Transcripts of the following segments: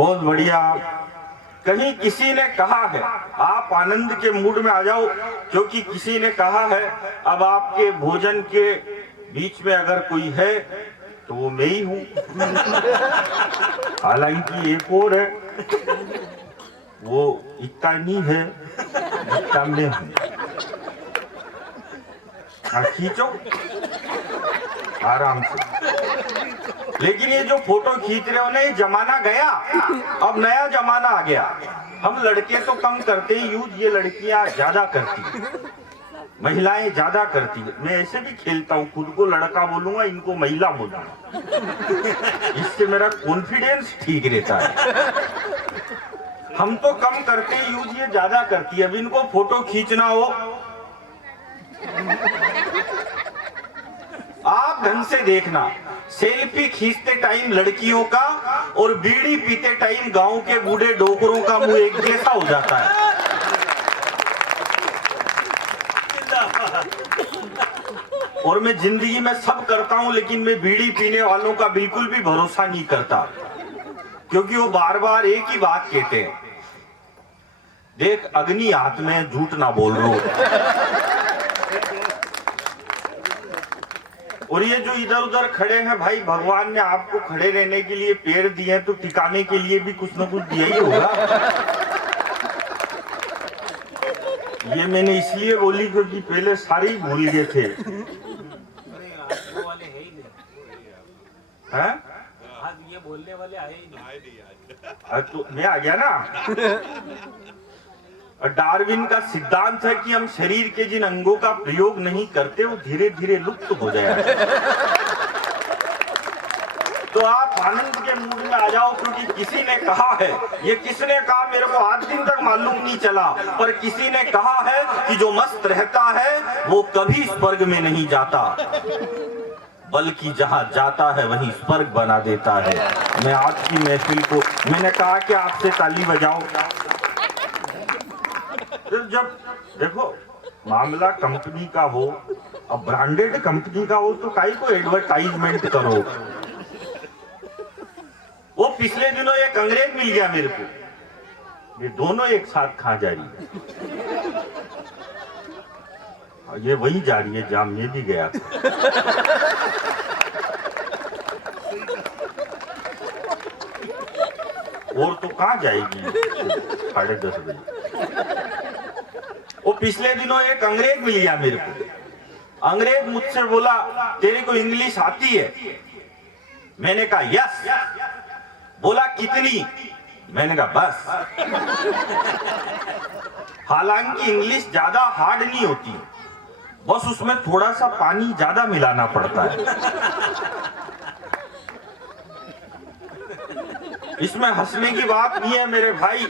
बहुत बढ़िया। कहीं किसी ने कहा है, आप आनंद के मूड में आ जाओ, क्योंकि किसी ने कहा है अब आपके भोजन के बीच में अगर कोई है तो वो मैं ही हूं। हालांकि एक और है, वो इतना नहीं है जितना मैं हूं। खींचो आराम से। लेकिन ये जो फोटो खींच रहे हो ना, ये जमाना गया, अब नया जमाना आ गया। हम लड़के तो कम करते ही यूज, ये लड़कियां ज्यादा करती, महिलाएं ज्यादा करती है। मैं ऐसे भी खेलता हूँ, खुद को लड़का बोलूंगा, इनको महिला बोलूंगा, इससे मेरा कॉन्फिडेंस ठीक रहता है। हम तो कम करते ही यूज, ये ज्यादा करती है। अब इनको फोटो खींचना हो, आप ढंग से देखना, सेल्फी खींचते टाइम लड़कियों का और बीड़ी पीते टाइम गांव के बूढ़े डोकरों का मुंह एक जैसा हो जाता है। और मैं जिंदगी में सब करता हूं, लेकिन मैं बीड़ी पीने वालों का बिल्कुल भी भरोसा नहीं करता, क्योंकि वो बार बार एक ही बात कहते हैं, देख अग्नि हाथ में, झूठ ना बोल रहा हूं। और ये जो इधर उधर खड़े हैं भाई, भगवान ने आपको खड़े रहने के लिए पैर दिए हैं, तो टिकाने के लिए भी कुछ ना कुछ दिया ही होगा। ये मैंने इसलिए बोली क्योंकि पहले सारे ही भूल गए थे। हैं? ये बोलने वाले आए ही नहीं। तो मैं आ गया ना। डार्विन का सिद्धांत है कि हम शरीर के जिन अंगों का प्रयोग नहीं करते वो धीरे धीरे लुप्त हो जाए। तो आप आनंद के मूड में आ जाओ, क्योंकि किसी ने कहा है, ये किसने कहा मेरे को आज दिन तक मालूम नहीं चला, पर किसी ने कहा है कि जो मस्त रहता है वो कभी स्वर्ग में नहीं जाता, बल्कि जहां जाता है वहीं स्वर्ग बना देता है। मैं आज की महफिल को, मैंने कहा कि आपसे ताली बजाओ। जब देखो मामला कंपनी का हो, अब ब्रांडेड कंपनी का हो, तो काई को एडवर्टाइजमेंट करो। वो पिछले दिनों एक अंग्रेज मिल गया मेरे को, ये दोनों एक साथ खा जा रही है, ये वही जा रही है जहां मैं भी गया था। और तो कहाँ जाएगी 10:30 बजे। वो पिछले दिनों एक अंग्रेज मिल गया मेरे को। अंग्रेज मुझसे बोला, तेरे को इंग्लिश आती है? मैंने कहा यस। बोला कितनी? मैंने कहा बस। हालांकि इंग्लिश ज्यादा हार्ड नहीं होती, बस उसमें थोड़ा सा पानी ज्यादा मिलाना पड़ता है। इसमें हंसने की बात नहीं है मेरे भाई।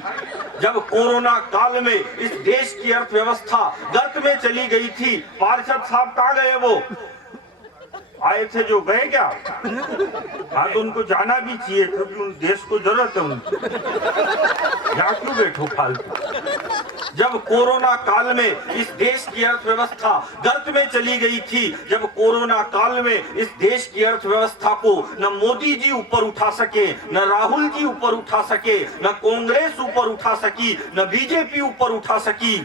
जब कोरोना काल में इस देश की अर्थव्यवस्था गर्त में चली गई थी, पार्षद साहब कहाँ गए? वो आए थे जो, गए क्या? हाँ, तो उनको जाना भी चाहिए, क्योंकि उन देश को जरूरत है उनकी। यहाँ क्यों बैठो फालतू? जब कोरोना काल में इस देश की अर्थव्यवस्था गर्त में चली गई थी, जब कोरोना काल में इस देश की अर्थव्यवस्था को न मोदी जी ऊपर उठा सके, न राहुल जी ऊपर उठा सके, न कांग्रेस ऊपर उठा सकी, न बीजेपी ऊपर उठा सकी,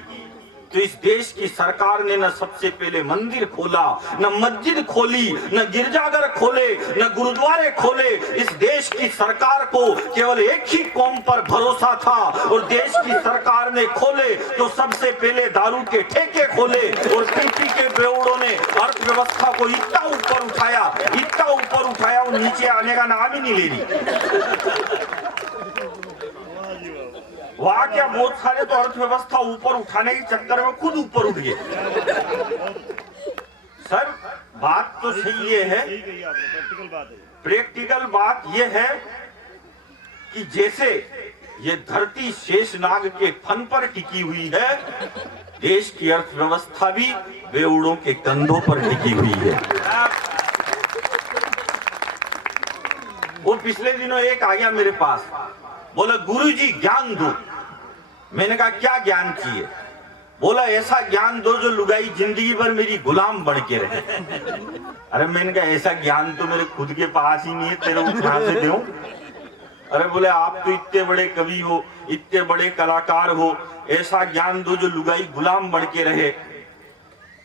तो इस देश की सरकार ने न सबसे पहले मंदिर खोला, न मस्जिद खोली, न गिरजाघर खोले, न गुरुद्वारे खोले। इस देश की सरकार को केवल एक ही कौम पर भरोसा था, और देश की सरकार ने खोले तो सबसे पहले दारू के ठेके खोले, और पीपी के बेवड़ों ने अर्थव्यवस्था को इतना ऊपर उठाया, इतना ऊपर उठाया, वो नीचे आने का नाम ही नहीं ले रही। वहां क्या बहुत सारे तो अर्थव्यवस्था ऊपर उठाने के चक्कर में खुद ऊपर उठ गए। सर बात तो सही ये है, प्रैक्टिकल बात ये है कि जैसे ये धरती शेषनाग के फन पर टिकी हुई है, देश की अर्थव्यवस्था भी बेवड़ों के कंधों पर टिकी हुई है। वो पिछले दिनों एक आ गया मेरे पास, बोला गुरुजी ज्ञान दो। मैंने कहा क्या ज्ञान चाहिए? बोला ऐसा ज्ञान दो जो लुगाई जिंदगी भर मेरी गुलाम बन के रहे। अरे मैंने कहा ऐसा ज्ञान तो मेरे खुद के पास ही नहीं है, तेरे को कहां से दूं? अरे बोले आप तो इतने बड़े कवि हो, इतने बड़े कलाकार हो, ऐसा ज्ञान दो जो लुगाई गुलाम बन के रहे।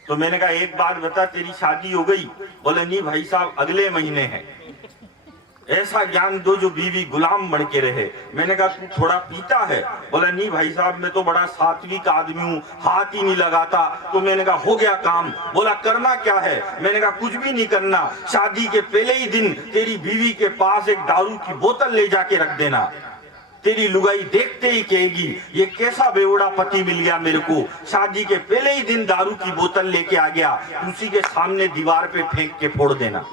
तो मैंने कहा एक बात बता, तेरी शादी हो गई? बोले नहीं भाई साहब, अगले महीने है। ऐसा ज्ञान दो जो बीवी गुलाम बन के रहे। मैंने कहा तू थोड़ा पीता है? बोला नहीं भाई साहब, मैं तो बड़ा सात्विक आदमी हूँ, हाथ ही नहीं लगाता। तो मैंने कहा हो गया काम। बोला करना क्या है? मैंने कहा कुछ भी नहीं करना, शादी के पहले ही दिन तेरी बीवी के पास एक दारू की बोतल ले जाके रख देना। तेरी लुगाई देखते ही कहेगी ये कैसा बेवड़ा पति मिल गया मेरे को, शादी के पहले ही दिन दारू की बोतल लेके आ गया। उसी के सामने दीवार पे फेंक के फोड़ देना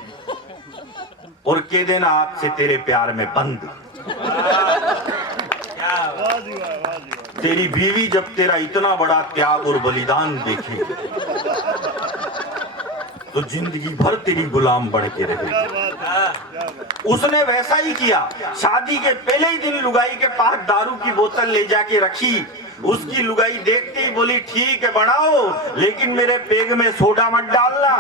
और कह देना आज से तेरे प्यार में बंद। तेरी बीवी जब तेरा इतना बड़ा त्याग और बलिदान देखेगी तो जिंदगी भर तेरी गुलाम बन के रहेगी। उसने वैसा ही किया, शादी के पहले ही दिन लुगाई के पास दारू की बोतल ले जाके रखी। उसकी लुगाई देखते ही बोली ठीक है बनाओ, लेकिन मेरे पेग में सोडा मत डालना।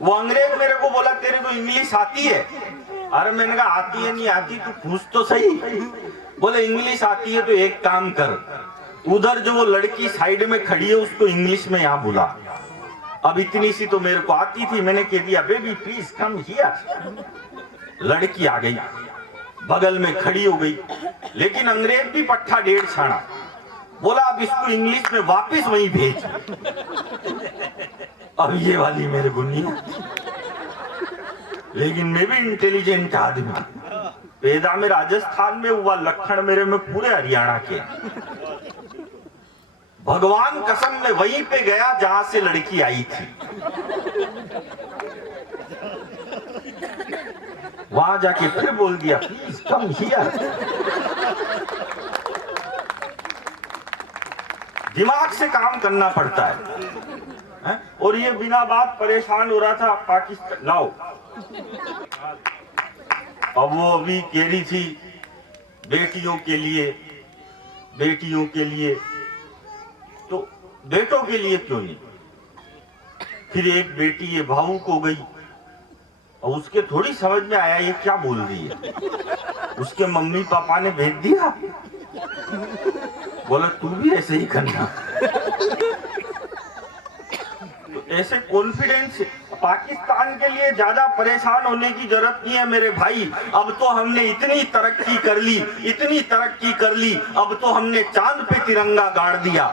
वो अंग्रेज मेरे को बोला तेरे को इंग्लिश आती है? अरे मैंने कहा आती है नहीं आती, तू पूछ तो सही। बोले इंग्लिश आती है तो एक काम कर, उधर जो वो लड़की साइड में खड़ी है उसको इंग्लिश में यहाँ बुला। अब इतनी सी तो मेरे को आती थी, मैंने कह दिया बेबी प्लीज कम हियर। लड़की आ गई, बगल में खड़ी हो गई, लेकिन अंग्रेज भी पट्टा डेढ़ छाना। बोला अब इसको इंग्लिश में वापस वहीं भेज। अब ये वाली मेरे गुन्नी, लेकिन मैं भी इंटेलिजेंट आदमी, पैदा में राजस्थान में हुआ, लक्षण मेरे में पूरे हरियाणा के। भगवान कसम में वहीं पे गया जहां से लड़की आई थी। वहां जाके फिर बोल दिया प्लीज कम हियर। दिमाग से काम करना पड़ता है? और ये बिना बात परेशान हो रहा था पाकिस्तान लाओ। अब वो अभी कह रही थी बेटियों के लिए, बेटियों के लिए, तो बेटों के लिए क्यों नहीं? फिर एक बेटी ये भावुक हो गई और उसके थोड़ी समझ में आया ये क्या बोल रही है। उसके मम्मी पापा ने भेज दिया, बोला तू भी ऐसे ही करना। तो ऐसे कॉन्फिडेंस, पाकिस्तान के लिए ज्यादा परेशान होने की जरूरत नहीं है मेरे भाई। अब तो हमने इतनी तरक्की कर ली, इतनी तरक्की कर ली, अब तो हमने चांद पे तिरंगा गाड़ दिया।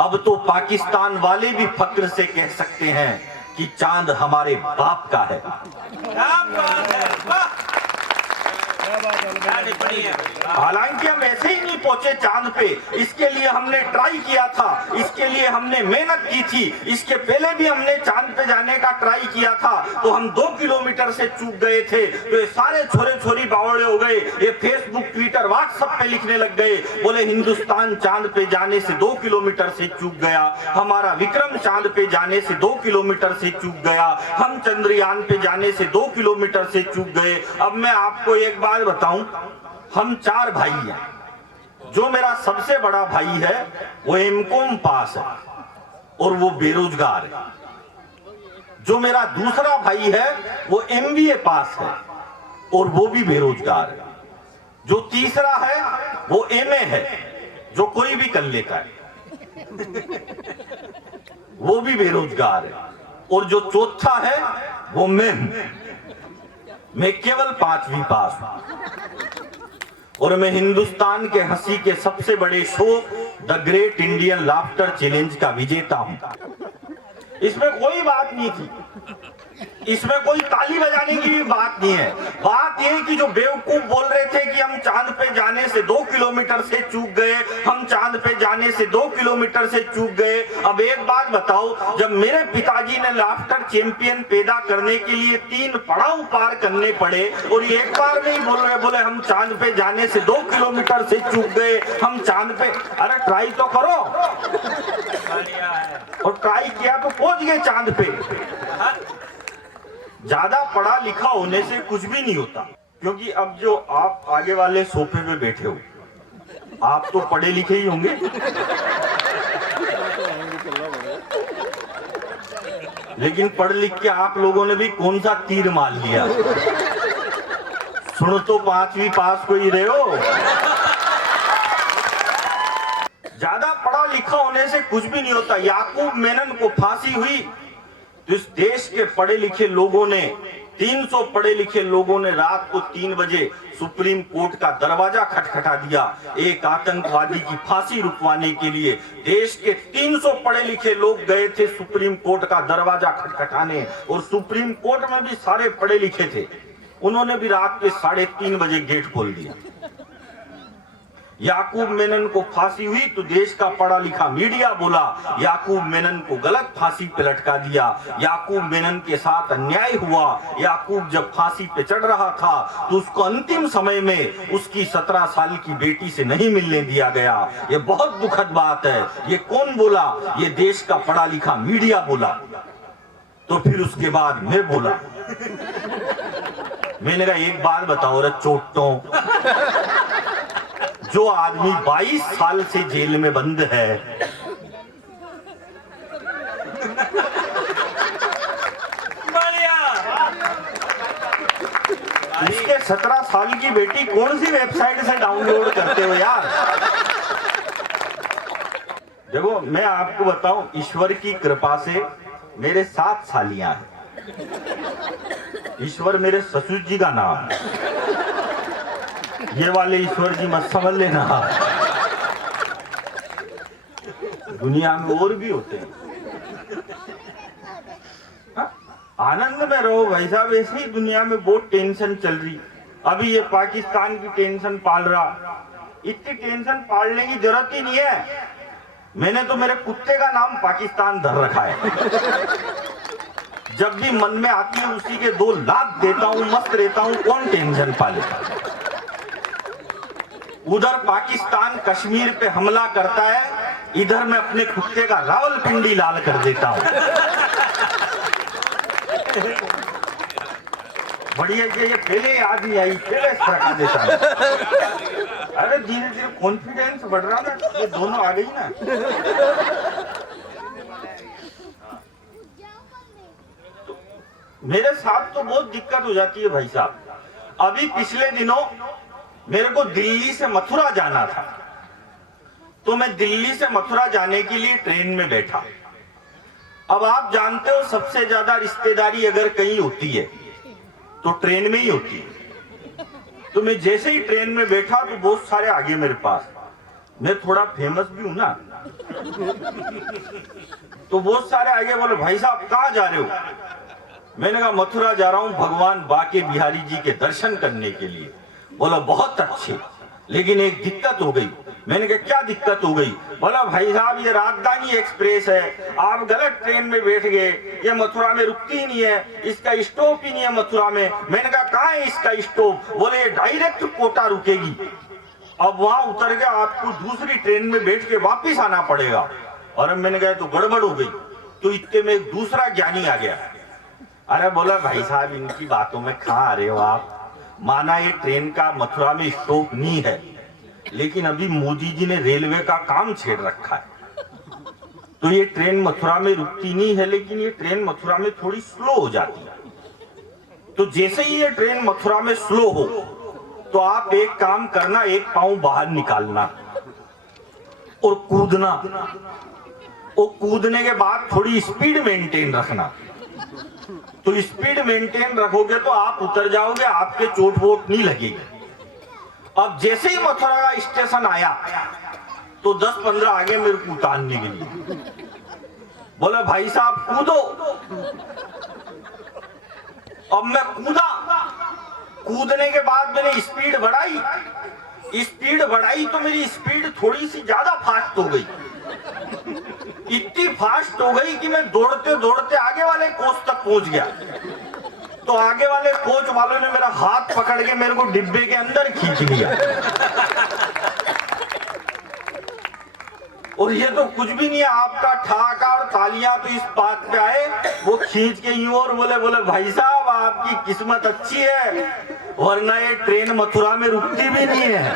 अब तो पाकिस्तान वाले भी फक्र से कह सकते हैं कि चांद हमारे बाप का है। हालांकि हम ऐसे ही नहीं पहुंचे चांद पे, इसके लिए हमने ट्राई किया था, इसके लिए हमने मेहनत की थी। इसके पहले भी हमने चांद पे जाने का ट्राई किया था, तो हम 2 किलोमीटर से चूक गए थे। तो ये सारे छोरे छोरी बावड़े हो गए, ये फेसबुक ट्विटर व्हाट्सएप पे लिखने लग गए, बोले हिंदुस्तान चांद पे जाने से 2 किलोमीटर से चूक गया, हमारा विक्रम चांद पे जाने से 2 किलोमीटर से चूक गया, हम चंद्रयान पे जाने से 2 किलोमीटर से चूक गए। अब मैं आपको एक बात बताऊं, हम 4 भाई हैं। जो मेरा सबसे बड़ा भाई है वो एमकॉम पास है और वो बेरोजगार है। जो मेरा दूसरा भाई है वो एमबीए पास है और वो भी बेरोजगार है। जो तीसरा है वो एमए है, जो कोई भी कर लेता है, वो भी बेरोजगार है। और जो चौथा है वो मैं केवल 5वीं पास हूं और मैं हिंदुस्तान के हंसी के सबसे बड़े show the great Indian laughter challenge का विजेता हूं। इसमें कोई बात नहीं थी, इसमें कोई ताली बजाने की भी बात नहीं है। बात यह कि जो बेवकूफ बोल रहे थे कि हम चांद पे जाने से 2 किलोमीटर से चूक गए, हम चांद पे जाने से 2 किलोमीटर से चूक गए। अब एक बात बताओ, जब मेरे पिताजी ने लाफ्टर चैंपियन पैदा करने के लिए 3 पड़ाव पार करने पड़े और ये एक बार नहीं बोल रहे, बोले हम चांद पे जाने से 2 किलोमीटर से चूक गए, हम चांद पे। अरे ट्राई तो करो, और ट्राई किया तो पहुंच गए चांद पे। ज्यादा पढ़ा लिखा होने से कुछ भी नहीं होता, क्योंकि अब जो आप आगे वाले सोफे पे बैठे हो, आप तो पढ़े लिखे ही होंगे। लेकिन पढ़ लिख के आप लोगों ने भी कौन सा तीर मार लिया। सुन तो 5वीं पास को ही रहे हो। ज्यादा पढ़ा लिखा होने से कुछ भी नहीं होता। याकूब मेनन को फांसी हुई तो इस देश के पढ़े लिखे लोगों ने 300 पढ़े लिखे लोगों ने रात को 3 बजे सुप्रीम कोर्ट का दरवाजा खटखटा दिया एक आतंकवादी की फांसी रुकवाने के लिए। देश के 300 पढ़े लिखे लोग गए थे सुप्रीम कोर्ट का दरवाजा खटखटाने, और सुप्रीम कोर्ट में भी सारे पढ़े लिखे थे। उन्होंने भी रात के 3:30 बजे गेट खोल दिया। याकूब मेनन को फांसी हुई तो देश का पढ़ा लिखा मीडिया बोला याकूब मेनन को गलत फांसी पे लटका दिया। याकूब मेनन के साथ अन्याय हुआ। याकूब जब फांसी पे चढ़ रहा था तो उसको अंतिम समय में उसकी 17 साल की बेटी से नहीं मिलने दिया गया। ये बहुत दुखद बात है। ये कौन बोला? ये देश का पढ़ा लिखा मीडिया बोला। तो फिर उसके बाद मैं बोला, मैंने कहा एक बात बताओ रे चोटों, जो आदमी 22 साल से जेल में बंद है, इसके 17 साल की बेटी कौन सी वेबसाइट से डाउनलोड करते हो यार? देखो मैं आपको बताऊं, ईश्वर की कृपा से मेरे 7 सालियां हैं। ईश्वर मेरे ससुर जी का नाम है। ये वाले ईश्वर जी मत समझ लेना, दुनिया में और भी होते हैं। आनंद में रहो भाई साहब। ऐसे ही दुनिया में बहुत टेंशन चल रही। अभी ये पाकिस्तान की टेंशन पाल रहा। इतनी टेंशन पालने की जरूरत ही नहीं है। मैंने तो मेरे कुत्ते का नाम पाकिस्तान धर रखा है। जब भी मन में आती है उसी के 2 लात देता हूं, मस्त रहता हूं। कौन टेंशन पाले? उधर पाकिस्तान कश्मीर पे हमला करता है, इधर मैं अपने कुत्ते का रावलपिंडी लाल कर देता हूं। बढ़िया, ये पहले याद नहीं आई, पहले रखा देता है। अरे धीरे धीरे कॉन्फिडेंस बढ़ रहा ना, ये दोनों आ गई ना। तो मेरे साथ तो बहुत दिक्कत हो जाती है भाई साहब। अभी पिछले दिनों मेरे को दिल्ली से मथुरा जाना था, तो मैं दिल्ली से मथुरा जाने के लिए ट्रेन में बैठा। अब आप जानते हो सबसे ज्यादा रिश्तेदारी अगर कहीं होती है तो ट्रेन में ही होती है। तो मैं जैसे ही ट्रेन में बैठा तो बहुत सारे आगे मेरे पास। मैं थोड़ा फेमस भी हूं ना, तो बहुत सारे आगे बोले भाई साहब कहाँ जा रहे हो? मैंने कहा मथुरा जा रहा हूं भगवान बाके बिहारी जी के दर्शन करने के लिए। बोला बहुत अच्छे, लेकिन एक दिक्कत हो गई। मैंने कहा क्या दिक्कत हो गई? बोला भाई साहब ये राजधानी एक्सप्रेस है, आप गलत ट्रेन में बैठ गए, ये मथुरा में रुकती ही नहीं है, इसका स्टॉप ही नहीं है मथुरा में। मैंने कहा कहाँ है इसका स्टॉप? बोले डायरेक्ट कोटा रुकेगी, अब वहां उतर के आपको दूसरी ट्रेन में बैठ के वापिस आना पड़ेगा। और मैंने कहा तो गड़बड़ हो गई। तो इतने में एक दूसरा ज्ञानी आ गया। अरे बोला भाई साहब इनकी बातों में कहाँ आ रहे हो आप? माना ये ट्रेन का मथुरा में स्टॉप नहीं है, लेकिन अभी मोदी जी ने रेलवे का काम छेड़ रखा है, तो ये ट्रेन मथुरा में रुकती नहीं है, लेकिन ये ट्रेन मथुरा में थोड़ी स्लो हो जाती है। तो जैसे ही ये ट्रेन मथुरा में स्लो हो तो आप एक काम करना, एक पांव बाहर निकालना और कूदना, और कूदने के बाद थोड़ी स्पीड मेंटेन रखना। तो स्पीड मेंटेन रखोगे तो आप उतर जाओगे, आपके चोट वोट नहीं लगेगी। अब जैसे ही मथुरा का स्टेशन आया तो 10-15 आगे मेरे को उतारने के लिए बोला भाई साहब कूदो। अब मैं कूदा, कूदने के बाद मैंने स्पीड बढ़ाई तो मेरी स्पीड थोड़ी सी ज्यादा फास्ट हो गई। इतनी फास्ट हो गई कि मैं दौड़ते दौड़ते आगे वाले कोच तक पहुंच गया। तो आगे वाले कोच वालों ने मेरा हाथ पकड़ के मेरे को डिब्बे के अंदर खींच लिया। और ये तो कुछ भी नहीं है, आपका ठहाका और तालियां तो इस बात पे आए, वो खींच के यूं और बोले भाई साहब आपकी किस्मत अच्छी है, वरना ये ट्रेन मथुरा में रुकती भी नहीं है।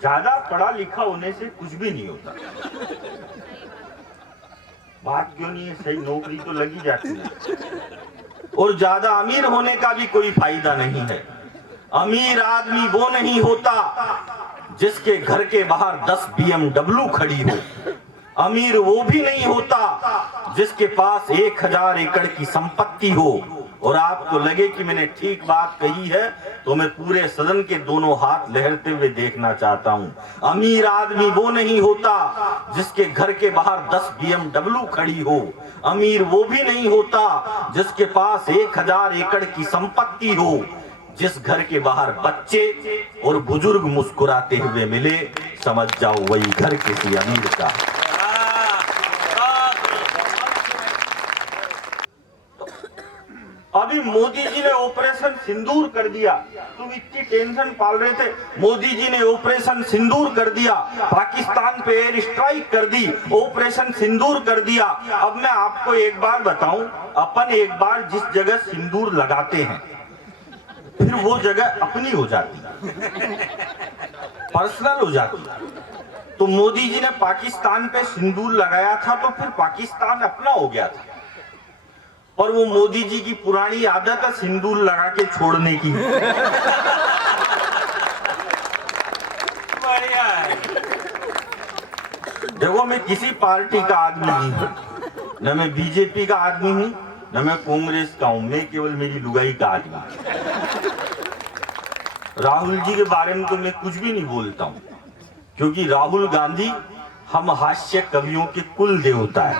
ज्यादा पढ़ा लिखा होने से कुछ भी नहीं होता। बात क्यों नहीं है, सही नौकरी तो लगी जाती है। और ज्यादा अमीर होने का भी कोई फायदा नहीं है। अमीर आदमी वो नहीं होता जिसके घर के बाहर 10 BMW खड़ी हो। अमीर वो भी नहीं होता जिसके पास 1000 एकड़ की संपत्ति हो। और आपको लगे कि मैंने ठीक बात कही है तो मैं पूरे सदन के दोनों हाथ लहरते हुए देखना चाहता हूं। अमीर आदमी वो नहीं होता जिसके घर के बाहर 10 BMW खड़ी हो। अमीर वो भी नहीं होता जिसके पास 1000 एकड़ की संपत्ति हो। जिस घर के बाहर बच्चे और बुजुर्ग मुस्कुराते हुए मिले, समझ जाओ वही घर किसी अमीर का। अभी मोदी जी ने ऑपरेशन सिंदूर कर दिया। तुम इतनी टेंशन पाल रहे थे, मोदी जी ने ऑपरेशन सिंदूर कर दिया, पाकिस्तान पे एयर स्ट्राइक कर दी, ऑपरेशन सिंदूर कर दिया। अब मैं आपको एक बार बताऊं, अपन एक बार जिस जगह सिंदूर लगाते हैं फिर वो जगह अपनी हो जाती, पर्सनल हो जाती। तो मोदी जी ने पाकिस्तान पे सिंदूर लगाया था तो फिर पाकिस्तान अपना हो गया था। और वो मोदी जी की पुरानी आदत है सिंदूर लगा के छोड़ने की। बढ़िया है। देखो मैं किसी पार्टी का आदमी नहीं हूं, न मैं बीजेपी का आदमी हूं, न मैं कांग्रेस का हूं, मैं केवल मेरी लुगाई का आदमी हूं। राहुल जी के बारे में तो मैं कुछ भी नहीं बोलता हूं, क्योंकि राहुल गांधी हम हास्य कवियों के कुल देवता है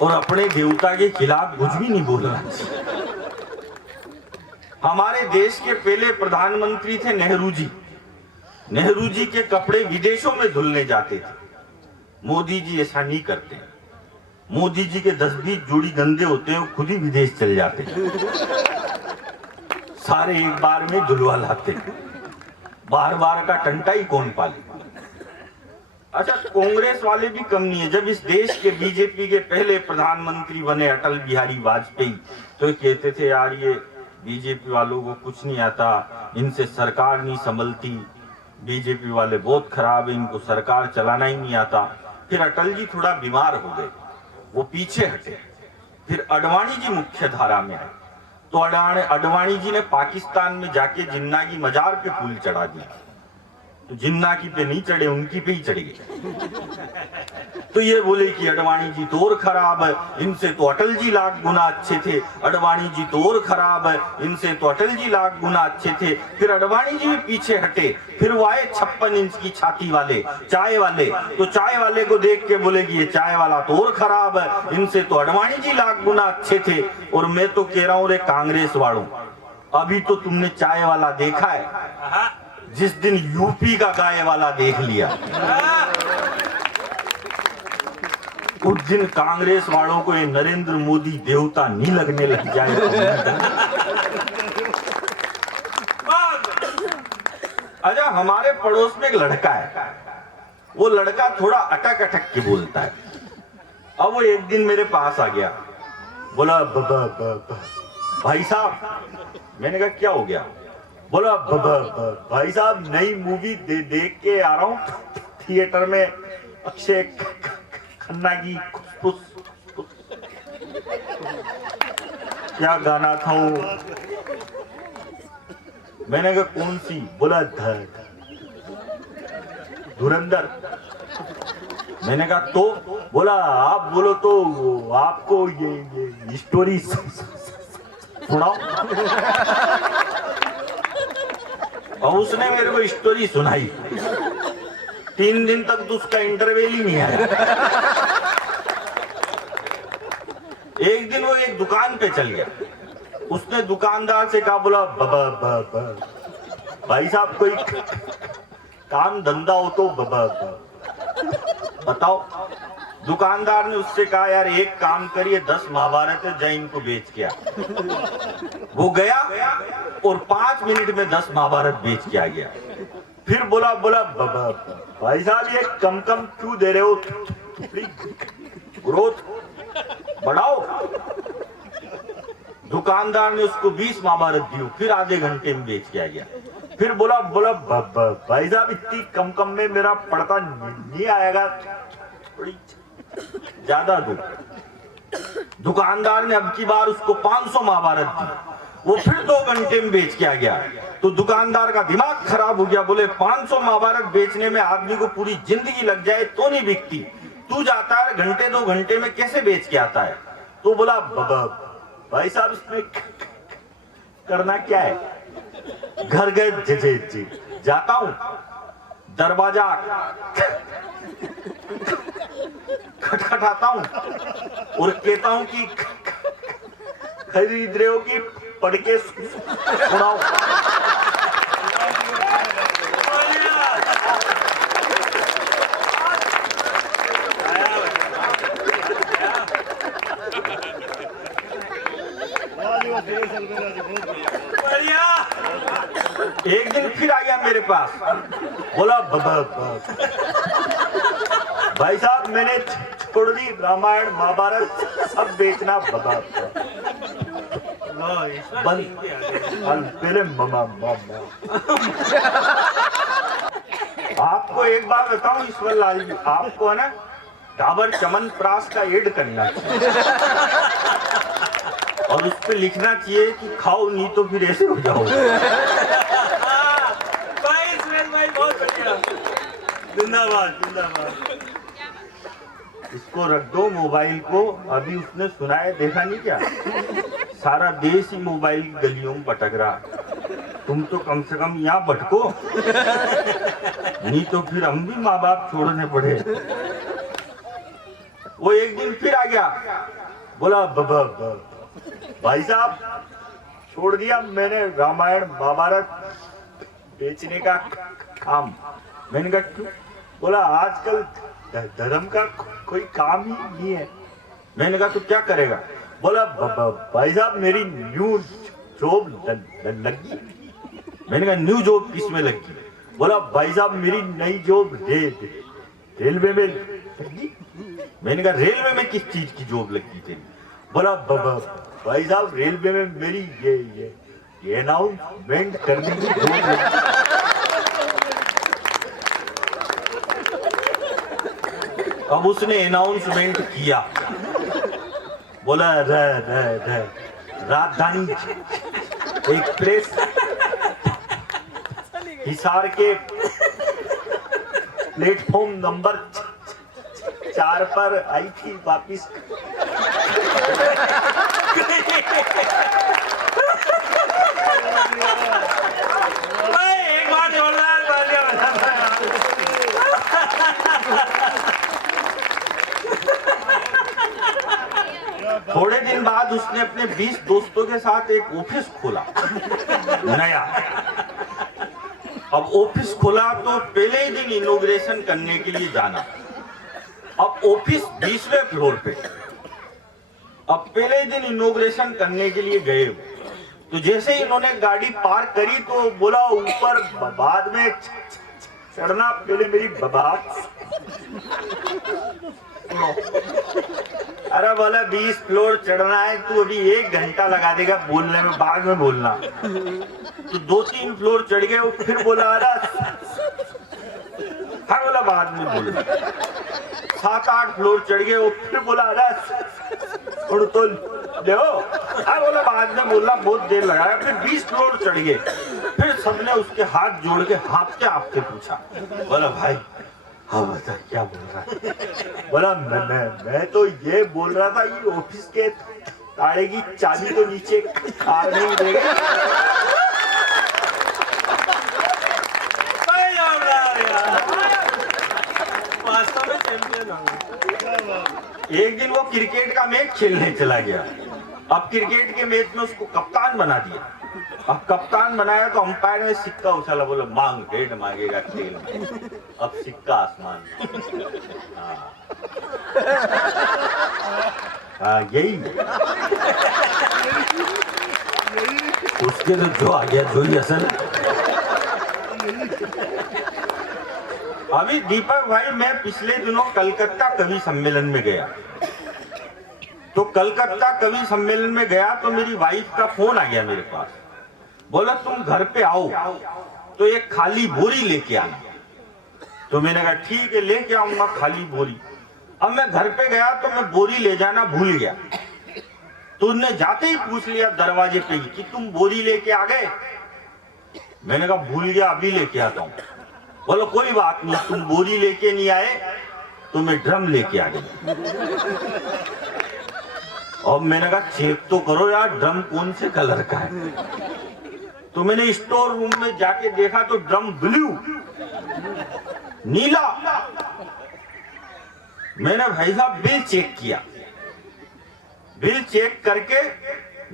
और अपने देवता के खिलाफ कुछ भी नहीं बोलना चाहिए। हमारे देश के पहले प्रधानमंत्री थे नेहरू जी। नेहरू जी के कपड़े विदेशों में धुलने जाते थे। मोदी जी ऐसा नहीं करते। मोदी जी के 10-20 जोड़ी गंदे होते हैं, वो खुद ही विदेश चल जाते, सारे एक बार में धुलवा लाते। बार बार का टंटा ही कौन पाले। अच्छा, कांग्रेस वाले भी कम नहीं है। जब इस देश के बीजेपी के पहले प्रधानमंत्री बने अटल बिहारी वाजपेयी, तो ये कहते थे यार ये बीजेपी वालों को कुछ नहीं आता, इनसे सरकार नहीं संभलती, बीजेपी वाले बहुत खराब है, इनको सरकार चलाना ही नहीं आता। फिर अटल जी थोड़ा बीमार हो गए, वो पीछे हटे। फिर अडवाणी जी मुख्य धारा में आए, तो अडवाणी जी ने पाकिस्तान में जाके जिन्ना की मजार पे फूल चढ़ा दिया। तो जिन्ना की पे नहीं चढ़े, उनकी पे ही चढ़ गए। तो ये बोले कि अडवाणी जी तो और खराब है, इनसे तो अटल जी लाख गुना अच्छे थे। अडवाणी जी तो और खराब है, इनसे तो अटल जी लाख गुना अच्छे थे। फिर अडवाणी जी भी पीछे हटे। फिर वो आए 56 इंच की छाती वाले, चाय वाले। तो चाय वाले को देख के बोले कि ये चाय वाला तो और खराब है, इनसे तो अडवाणी जी लाख गुना अच्छे थे। और मैं तो कह रहा हूं रे कांग्रेस वालों, अभी तो तुमने चाय वाला देखा है, जिस दिन यूपी का गाय वाला देख लिया उस दिन कांग्रेस वालों को ये नरेंद्र मोदी देवता नहीं लगने लग जाए। अच्छा, हमारे पड़ोस में एक लड़का है, वो लड़का थोड़ा अटक अटक के बोलता है। अब वो एक दिन मेरे पास आ गया, बोला भाई साहब। मैंने कहा क्या हो गया? बोला भाई साहब नई मूवी देख के आ रहा हूँ थिएटर में, अक्षय खन्ना की खुशबू। क्या गाना था वो? मैंने कहा कौन सी? बोला धुरंधर। मैंने कहा तो? बोला आप बोलो तो आपको ये स्टोरी सुनाओ। और उसने मेरे को स्टोरी सुनाई। 3 दिन तक तो उसका इंटरवल ही नहीं आया। एक दिन वो एक दुकान पे चल गया, उसने दुकानदार से कहा, बोला भाई साहब कोई काम धंधा हो तो बताओ। दुकानदार ने उससे कहा यार एक काम करिए, 10 महाभारत है, जय इनको बेच के आ। वो गया और 5 मिनट में 10 महाभारत बेच के आ गया। फिर बोला भाई साहब ये कम क्यों दे रहे हो, ग्रोथ बढ़ाओ। दुकानदार ने उसको 20 महाभारत दी, फिर आधे घंटे में बेच के आ गया। फिर बोला भाई साहब इतनी कम में मेरा पड़ता नहीं आएगा, थोड़ी ज्यादा दो। दुकानदार ने अब की बार उसको 500 महाभारत दी। वो फिर 2 घंटे में बेच के आ गया। तो दुकानदार का दिमाग खराब हो गया, बोले 500 महाभारत बेचने में आदमी को पूरी जिंदगी लग जाए तो नहीं बिकती, तू जाता है घंटे 2 घंटे में कैसे बेच के आता है? तो बोला भाई साहब इसमें करना क्या है? घर गए जी जाता हूं, दरवाजा खटखटाता हूं और कहता हूं कि खरीद रहे हो कि पढ़ के सुनाओ। एक दिन फिर आ गया मेरे पास, बोला भाई साहब मैंने छोड़ दी रामायण महाभारत सब बेचना बंद। पहले आपको एक बात बताऊं ईश्वर लाल जी, आपको है ना डाबर च्यवनप्राश का एड करना चाहिए और उस पर लिखना चाहिए कि खाओ नहीं तो फिर ऐसे हो जाओगे। भाई बहुत बढ़िया, जिंदाबाद जिंदाबाद। इसको रख दो मोबाइल को, अभी उसने सुनाया देखा नहीं क्या? सारा देश ही मोबाइल की गलियों में भटक रहा, तुम तो कम से कम यहाँ भटको, नहीं तो फिर हम भी माँ बाप छोड़ने पड़े। वो एक दिन फिर आ गया, बोला भाई साहब छोड़ दिया मैंने रामायण महाभारत बेचने का काम। मैंने कहा क्यों? बोला आजकल धर्म का कोई काम ही नहीं है। मैंने कहा तो क्या करेगा? बोला भाई साहब मेरी न्यू जॉब लगी। मैंने कहा न्यू जॉब किसमें लगी? बोला भाई साहब मेरी नई जॉब रेलवे में लगी। मैंने कहा रेलवे में किस चीज की जॉब लगी तेरी? बोला भाई साहब रेलवे में मेरी ये अनाउंसमेंट करने की जॉब लगी। अब उसने अनाउंसमेंट किया, बोला राजधानी एक्सप्रेस हिसार के प्लेटफॉर्म नंबर 4 पर आई थी वापिस। एक बार थोड़े दिन बाद उसने अपने 20 दोस्तों के साथ एक ऑफिस खोला नया। अब ऑफिस खोला तो पहले ही दिन इनॉग्रेशन करने के लिए जाना। अब ऑफिस 20वें फ्लोर पे, अब पहले दिन इनॉग्रेशन करने के लिए गए तो जैसे ही इन्होंने गाड़ी पार्क करी तो बोला ऊपर बाद में चढ़ना, पहले मेरी बात। अरे बोला 20 फ्लोर चढ़ना है तू अभी 1 घंटा लगा देगा बोलने में, बाद में बोलना। तो 2-3 फ्लोर चढ़ गए, फिर बोला अरे हाँ बोला बाद में बोलना। 7-8 फ्लोर चढ़ गए, फिर बोला अरे तो देखो हाँ बोला बाद में बोलना, बहुत देर लगाया। फिर 20 फ्लोर चढ़ गए, फिर सबने उसके हाथ जोड़ के हाँफते हाँफते पूछा, बोला भाई हाँ बता क्या बोल रहा है? बोला मैं तो ये बोल रहा था ये ऑफिस के ताले की चाबी तो नीचे कार नहीं देगा। एक दिन वो क्रिकेट का मैच खेलने चला गया। अब क्रिकेट के मैच में उसको कप्तान बना दिया। अब कप्तान बनाया तो अंपायर ने सिक्का उछाला, बोला मांग डेढ़ मांगेगा खेल में। अब सिक्का आसमान। हाँ यही उसके तो जो आ गया जो ही असल। अभी दीपक भाई मैं पिछले दिनों कलकत्ता कवि सम्मेलन में गया, तो कलकत्ता कवि सम्मेलन में गया तो मेरी वाइफ का फोन आ गया मेरे पास, बोला तुम घर पे आओ। तो तो एक खाली बोरी लेके आना। तो मैंने कहा ठीक है लेके आऊंगा खाली बोरी। अब मैं घर पे गया तो मैं बोरी ले जाना भूल गया। तो उनने जाते ही पूछ लिया दरवाजे पे ही कि तुम बोरी लेके आ गए। मैंने कहा भूल गया, अभी लेके आता हूँ। बोलो कोई बात नहीं, तुम बोरी लेके नहीं आए तो मैं ड्रम लेके आ गया। और मैंने कहा चेक तो करो यार ड्रम कौन से कलर का है। तो मैंने स्टोर रूम में जाके देखा तो ड्रम ब्लू, नीला। मैंने भाई साहब बिल चेक किया। बिल चेक करके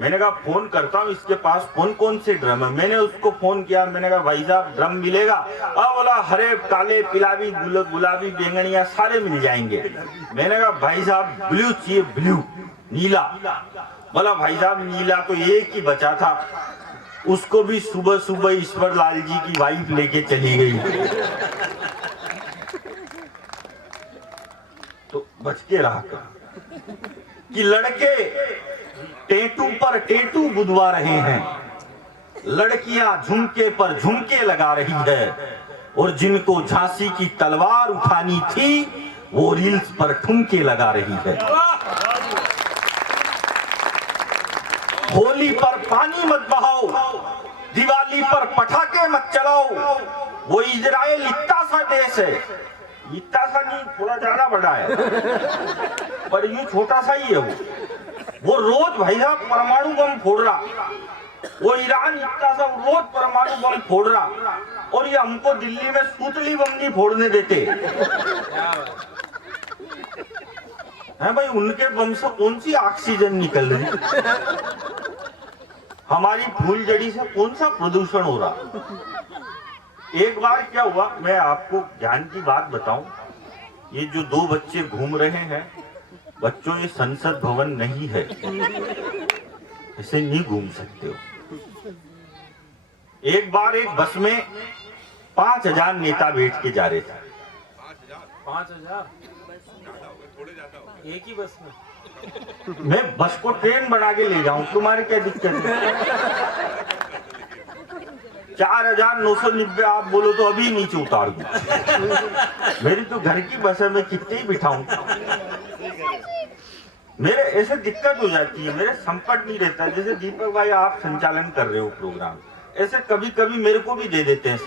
मैंने कहा फोन करता हूँ इसके पास कौन कौन से ड्रम है। मैंने उसको फोन किया, मैंने कहा भाई साहब ड्रम मिलेगा? अब बोला हरे काले पिलावी गुलाबी बैंगनिया सारे मिल जाएंगे। मैंने कहा भाई साहब ब्लू चाहिए, ब्लू, नीला। बोला भाई साहब नीला तो एक ही बचा था, उसको भी सुबह सुबह ईश्वर लाल जी की वाइफ लेके चली गई। तो बच के रहा कर कि लड़के टेटू पर टेटू बुदवा रहे हैं, लड़कियां झुमके पर झुमके लगा रही है, और जिनको झांसी की तलवार उठानी थी वो रील्स पर ठुमके लगा रही है। होली पर पानी मत बहाओ, दिवाली पर पटाखे मत चलाओ। वो इजराइल इतना सा देश है, इतना सा नहीं थोड़ा ज्यादा बड़ा है, पर यूं छोटा सा ही है। वो रोज भाई साहब परमाणु बम फोड़ रहा। वो ईरान इतना सा रोज परमाणु बम फोड़ रहा, और ये हमको दिल्ली में सूतली बम नहीं फोड़ने देते हैं। भाई उनके बम से कौन सी ऑक्सीजन निकल रही, हमारी फूलझड़ी से कौन सा प्रदूषण हो रहा। एक बार क्या हुआ, मैं आपको ज्ञान की बात बताऊं। ये जो दो बच्चे घूम रहे हैं, बच्चों ये संसद भवन नहीं है, ऐसे नहीं घूम सकते हो। एक बार एक बस में 5000 नेता बैठ के जा रहे थे। 5000 एक ही बस में? मैं बस को ट्रेन बना के ले जाऊं, तुम्हारी क्या दिक्कत है? 4990 आप बोलो तो अभी नीचे उतार दूं। मेरी तो घर की बस है, मैं कितने ही बिठाऊं। मेरे ऐसे दिक्कत हो जाती है, मेरे संकट नहीं रहता। जैसे दीपक भाई आप संचालन कर रहे हो प्रोग्राम, ऐसे कभी कभी मेरे को भी दे देते हैं।